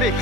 Fix.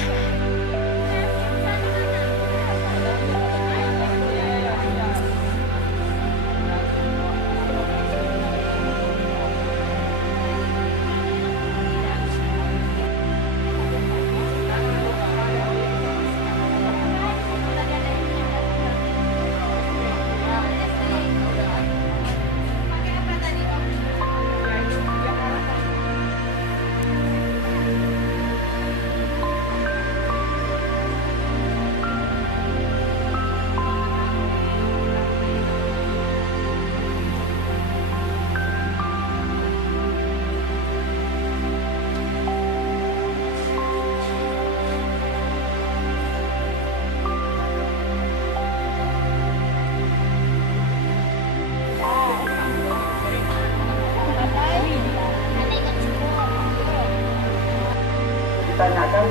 Ditanyakan,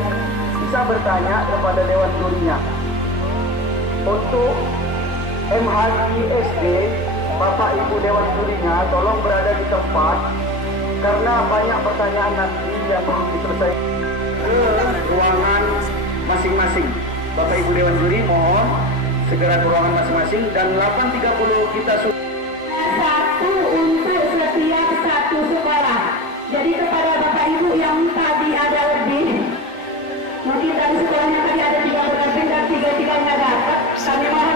bisa bertanya kepada Dewan Jurinya. Untuk MHISD, Bapak Ibu Dewan Jurinya tolong berada di tempat karena banyak pertanyaan nanti yang perlu diselesaikan ke ruangan masing-masing. Bapak Ibu Dewan Juri mohon segera ke ruangan masing-masing dan 8.30 kita sudah satu untuk setiap satu sekolah. Jadi kepada Bapak Ibu yang tadi ada lebih, mungkin dari sekolahnya tadi ada 3 lebih dan 3-3-nya dapat, kami mohon